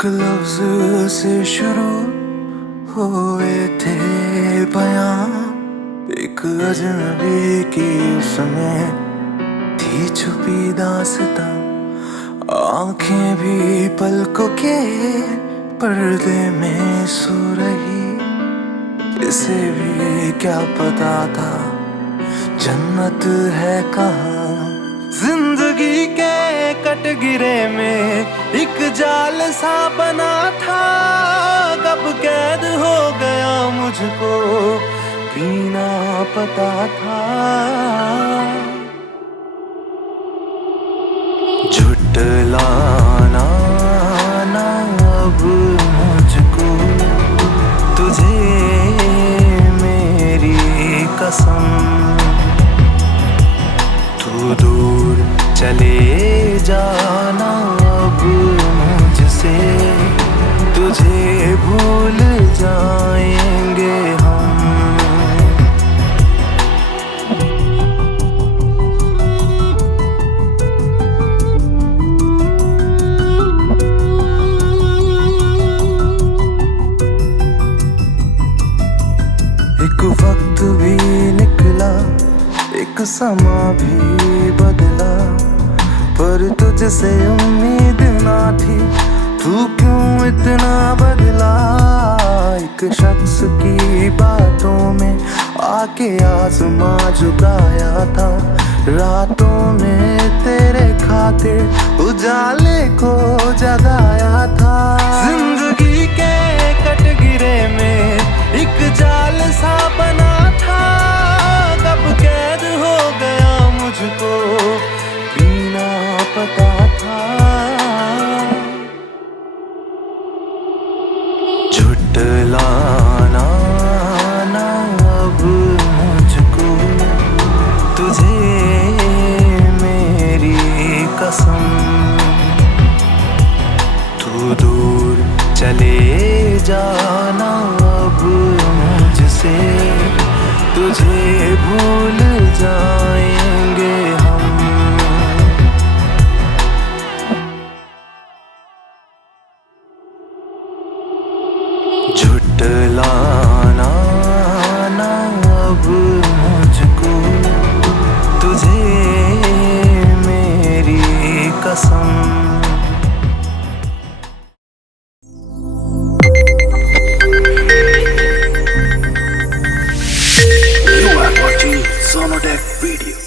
एक लफ्ज से शुरू हुए थे बयां, एक अजनबी की उसमें थी छुपी दास्तां। आंखें भी पलकों के पर्दे में सो रही, इसे भी क्या पता था जन्नत है कहाँ। जिंदगी के कटघरे में एक जाल सा बना था, कब कैद हो गया मुझको भी ना पता था। झुठलाना ना अब मुझको, तुझे मेरी कसम। तू दूर चले जाना अब मुझसे, तुझे भूल जाएंगे हम। एक वक्त भी निकला, एक समा भी बदला, पर तुझसे उम्मीद ना थी। तू क्यों इतना बदला? एक शख्स की बातों में आके आसमां झुकाया था, रातों में तेरे खातिर उजाले को जगाया था। जिंदगी के कटघरे में एक जाल सा बना था, कब कैद हो गया मुझको भी ना पता था। झुठलाना ना अब मुझको, तुझे मेरी कसम। तू दूर चले जाना अब मुझसे, तुझे भूल जाएंगे हम। झुठलाना ना अब मुझको, तुझे मेरी कसम। You are watching Sonodec video.